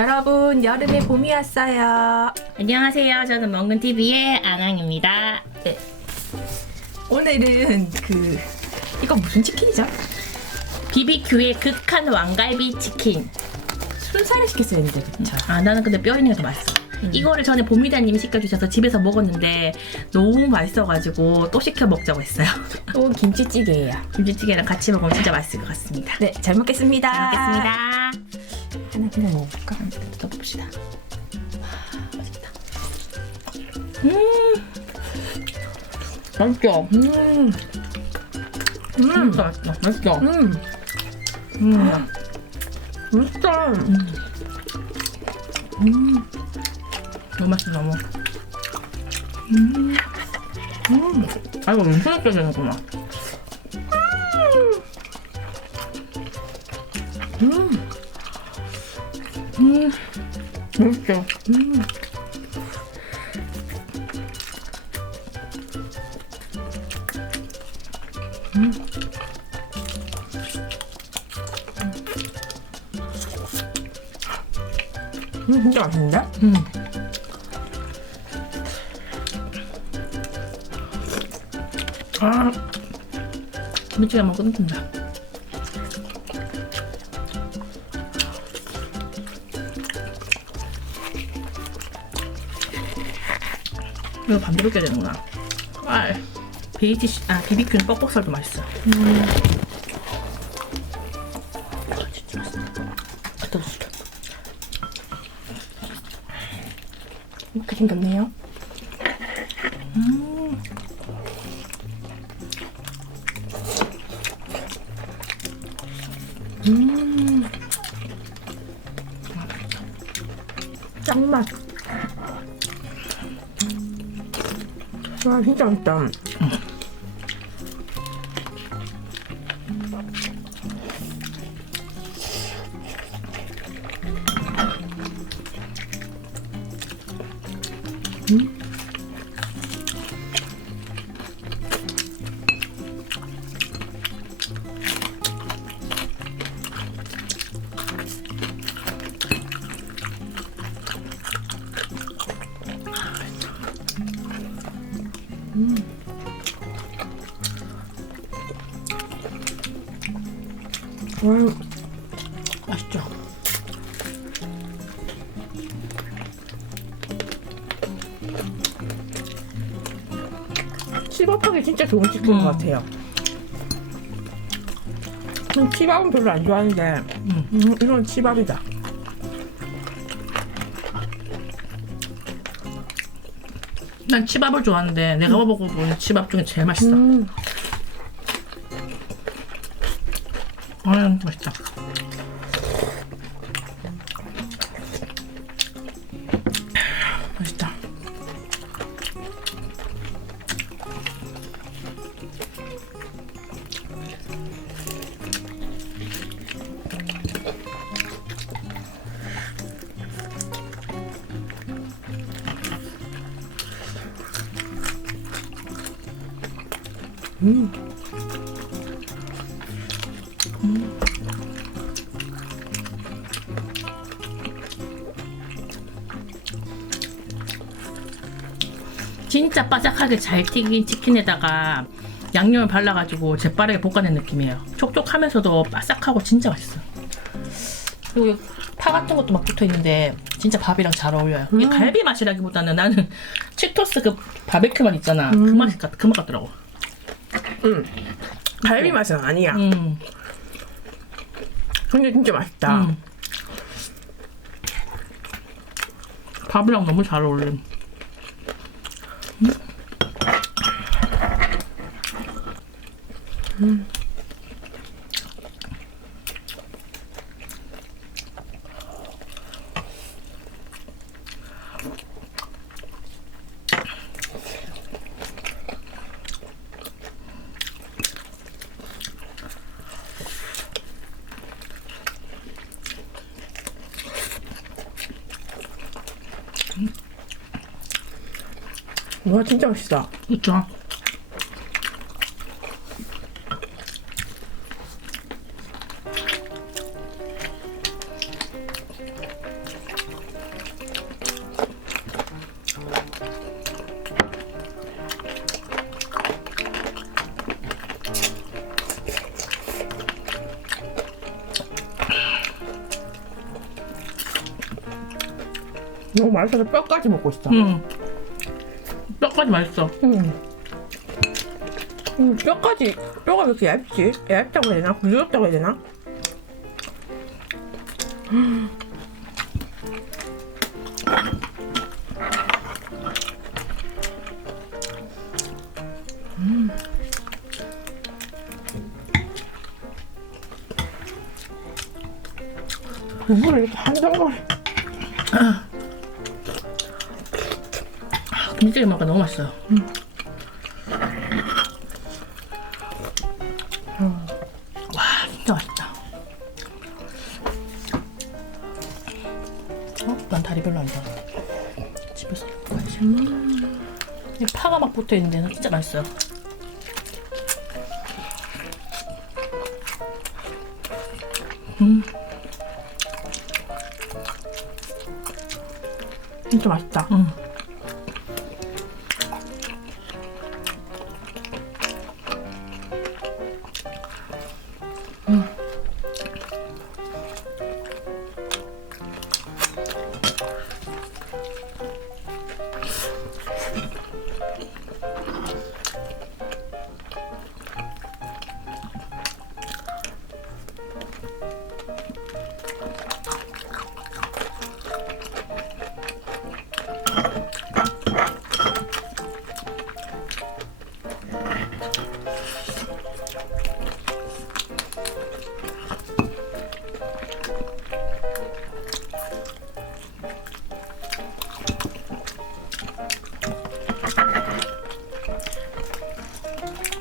여러분 여름에 봄이 왔어요. 안녕하세요. 저는 먹는 TV의 안항입니다. 네. 오늘은 그 이거 무슨 치킨이죠? BBQ의 극한 왕갈비 치킨. 순살을 시켰어야 했는데 그쵸? 아 나는 근데 뼈 있는 게 더 맛있어. 이거를 전에 보미다님이 시켜주셔서 집에서 먹었는데 너무 맛있어가지고 또 시켜 먹자고 했어요. 또 김치찌개예요. 김치찌개랑 같이 먹으면 진짜 맛있을 것 같습니다. 네, 잘 먹겠습니다. 잘 먹겠습니다. 하나 그냥 먹어볼까? 뜯어봅시다. 맛있다. 맛있죠? 음, 음, 진짜 맛있어. 맛있죠? 음, 음. 맛있다. 너무 맛있어, 너무. 음. 음. 아, 음식 먹게 되는구나. 음. 맛있죠? 음. 음, 진짜 맛있는데? 음. 아, 김치가 먹고 끊긴다. 이거 반대로 껴야 되는구나. 아, BHC, 아, BBQ는 뻑뻑살도 맛있어. 아, 진짜 맛있다. 갖다 줬어. 이렇게 생겼네요. 짱맛. 진짜 맛있다. 와, 맛있죠? 치밥하기 진짜 좋은 치킨 음. 것 같아요. 음, 치밥은 별로 안 좋아하는데, 음, 이건 치밥이다. 난 치밥을 좋아하는데 내가 먹어본 치밥 중에 제일 맛있어. 음, 아, 맛있다. 맛있다. 진짜 바삭하게 잘 튀긴 치킨에다가 양념을 발라가지고 재빠르게 볶아낸 느낌이에요. 촉촉하면서도 바삭하고 진짜 맛있어. 그리고 파 같은 것도 막 붙어 있는데 진짜 밥이랑 잘 어울려요. 이게 음. 갈비 맛이라기보다는 나는 치토스 그 바베큐 맛 있잖아. 그 음. 맛이 같, 그맛 같더라고. 음. 갈비 맛은 아니야. 음, 근데 진짜 맛있다. 음. 밥이랑 너무 잘 어울 려. 와, 진짜 맛있다. 그쵸? 너무 맛있어서 뼈까지 먹고 싶다. 음. 뼈까지 맛있어. 음. 음, 뼈까지 뼈가 왜 이렇게 얇지? 얇다고 해야 되나? 부드럽다고 해야 되나? 두부를 이렇게 한 덩어리 김치찌개 먹으니까 너무 맛있어요. 와 진짜 맛있다. 어? 난 다리 별로 안 좋아. 집에서. 이 파가 막 붙어 있는 데는 진짜 맛있어요. 진짜 맛있다. 음.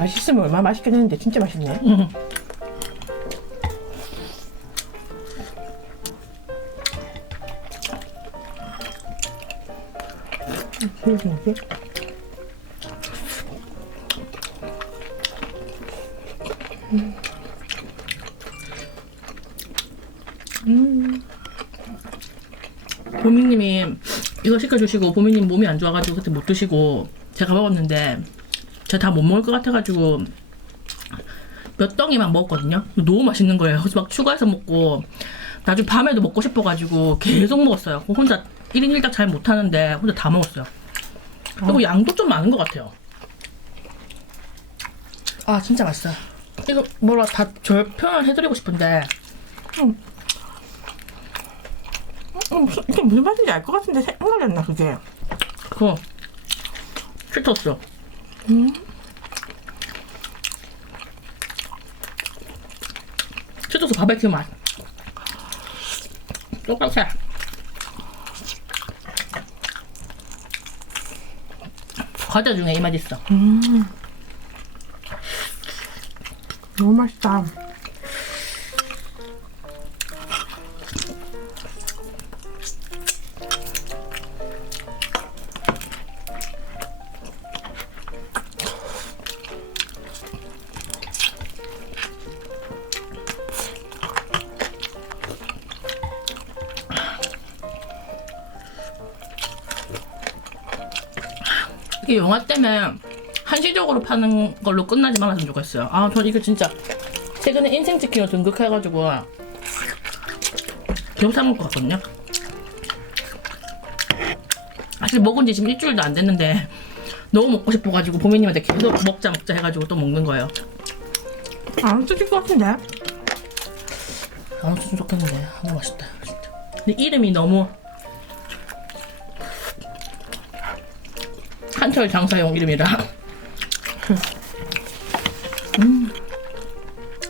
맛있으면 얼마나 맛있겠는데 진짜 맛있네. 음. 이렇게 이렇게. 보미님이 이거 시켜주시고 보미님 몸이 안 좋아가지고 그때 못 드시고 제가 먹었는데 제가 다 못 먹을 것 같아가지고 몇 덩이만 먹었거든요. 너무 맛있는 거예요. 그래서 막 추가해서 먹고 나중에 밤에도 먹고 싶어가지고 계속 먹었어요. 혼자 1인 1닭 잘 못하는데 혼자 다 먹었어요. 그리고 양도 좀 많은 것 같아요. 아 진짜 맛있어요. 이거 뭐라 다 절 표현을 해드리고 싶은데 음, 무슨- 이게 무슨 맛인지 알 것 같은데 생각이 안 나, 그게. 그거 치토스. 치토스 바베큐 맛. 똑같아. 과자 중에 이 맛 있어. 너무 맛있다. 이게 영화 때문에 한시적으로 파는 걸로 끝나지 말았으면 좋겠어요. 아, 저 이거 진짜 최근에 인생 치킨을 등극해가지고 계속 사 먹을 것 같거든요. 사실 먹은 지 지금 일주일도 안 됐는데 너무 먹고 싶어가지고 보미님한테 계속 먹자 먹자 해가지고 또 먹는 거예요. 안 뜯을 것 같은데? 아, 진짜 좋겠는데. 너무 맛있다. 진짜. 근데 이름이 너무 한철 장사용 이름이라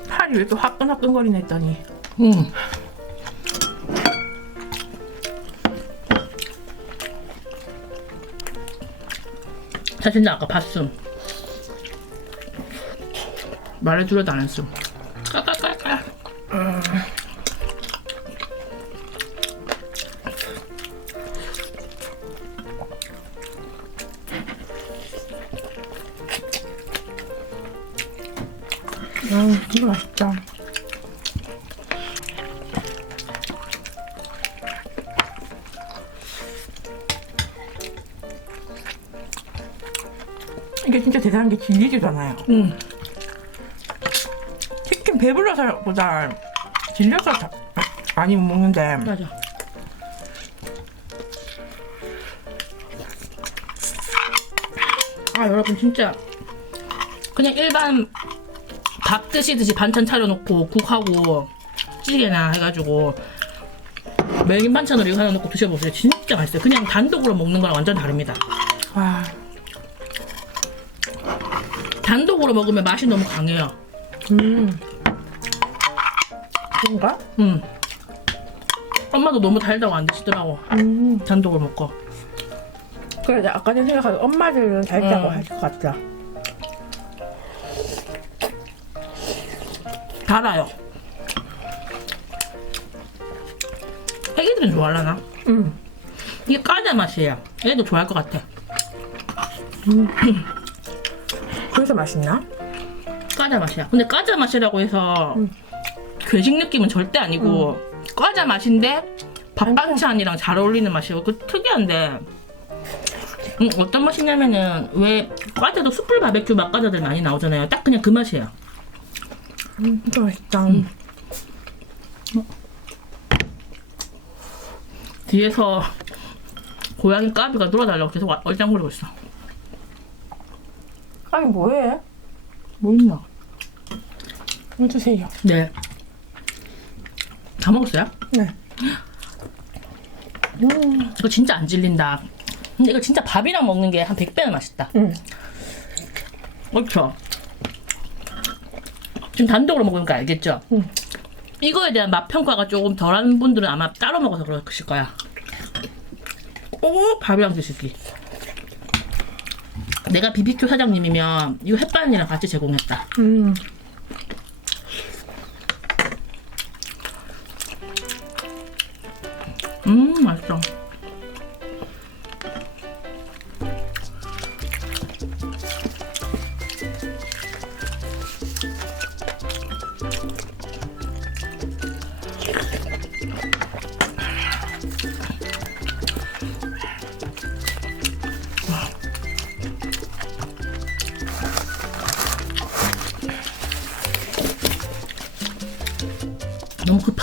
팔이 왜 이렇게 화끈화끈거리네 했더니. 음. 사실 나 아까 봤음. 말해주려도 안 했음. 까까까 이게 진짜 대단한 게 질리지잖아요. 음. 치킨 배불러서보다 질려서 다- 많이 못 먹는데 맞아. 아 여러분 진짜 그냥 일반 밥 드시듯이 반찬 차려놓고 국하고 찌개나 해가지고 메인 반찬으로 이거 하나 넣고 드셔보세요. 진짜 맛있어요. 그냥 단독으로 먹는 거랑 완전 다릅니다. 와 단독으로 먹으면 맛이 너무 강해요. 음. 그런가? 음. 엄마도 너무 달다고 안 드시더라고. 음. 단독으로 먹고. 그래, 나 아까 전에 생각하는 엄마들은 달다고 음. 할것 같다. 달아요. 애기들은 좋아하려나? 음. 이게 까자 맛이에요. 얘도 좋아할 것 같아. 그래서 맛있나? 과자 맛이야. 근데 과자 맛이라고 해서 괴식 느낌은 절대 아니고 과자 맛인데 밥 반찬이랑 잘 어울리는 맛이고 그 특이한데 음, 어떤 맛이냐면은 왜 과자도 숯불 바베큐 맛 과자들 많이 나오잖아요. 딱 그냥 그 맛이에요. 음, 진짜 맛있다. 뒤에서 고양이 까비가 놀아달라고 계속 와- 얼짱거리고 있어. 아니, 뭐해? 뭐 있나? 이거 주세요. 네. 다 먹었어요? 네. 이거 진짜 안 질린다. 근데 이거 진짜 밥이랑 먹는 게 한 100배는 맛있다. 음. 그렇죠. 지금 단독으로 먹으니까 알겠죠? 응. 이거에 대한 맛 평가가 조금 덜한 분들은 아마 따로 먹어서 그러실 거야. 오, 밥이랑 드시기. 내가 BBQ 사장님이면 이거 햇반이랑 같이 제공했다. 음. 음,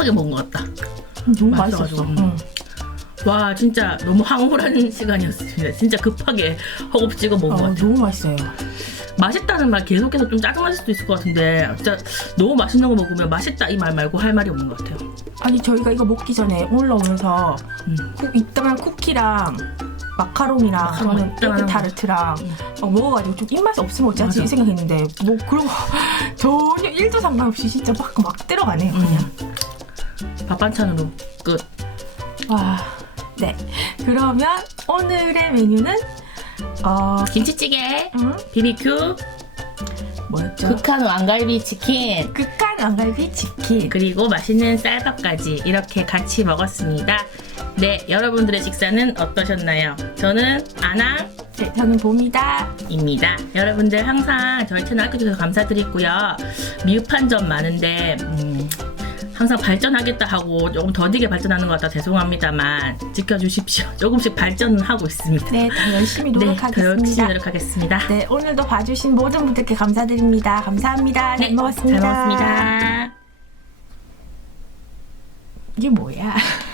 너무 급하게 먹은 것 같다. 너무 맛있어가지고. 맛있었어. 음. 와 진짜 너무 황홀한 시간이었습니다. 진짜 급하게 허겁지겁 먹은 것 어, 같아요. 너무 맛있어요. 맛있다는 말 계속해서 좀 짜증나실 수도 있을 것 같은데 진짜 너무 맛있는 거 먹으면 맛있다 이 말 말고 할 말이 없는 것 같아요. 아니 저희가 이거 먹기 전에 올라오면서 음. 국, 이따만 쿠키랑 마카롱이랑 마카롱 저는 에그 거. 타르트랑 막 먹어가지고 좀 입맛이 없으면 어쩌지 맞아. 생각했는데 뭐 그런 거 전혀 1도 상관없이 진짜 막, 막 들어가네요 그냥 음. 밥 반찬으로 끝. 와. 네 그러면 오늘의 메뉴는 어 김치찌개, 음, BBQ, 뭐였죠? 극한 왕갈비 치킨 극한 왕갈비 치킨 그리고 맛있는 쌀밥까지 이렇게 같이 먹었습니다. 네, 여러분들의 식사는 어떠셨나요? 저는 아낭 네, 저는 봄이다 입니다. 여러분들 항상 저희 채널 아껴주셔서 감사드리고요. 미흡한 점 많은데 음, 항상 발전하겠다 하고 조금 더디게 발전하는 것 같아 죄송합니다만 지켜주십시오. 조금씩 발전은 하고 있습니다. 네 더 열심히 네, 더 노력하겠습니다 열심히 노력하겠습니다. 네 오늘도 봐주신 모든 분들께 감사드립니다 감사합니다 네, 먹었습니다 잘 먹었습니다. 이게 뭐야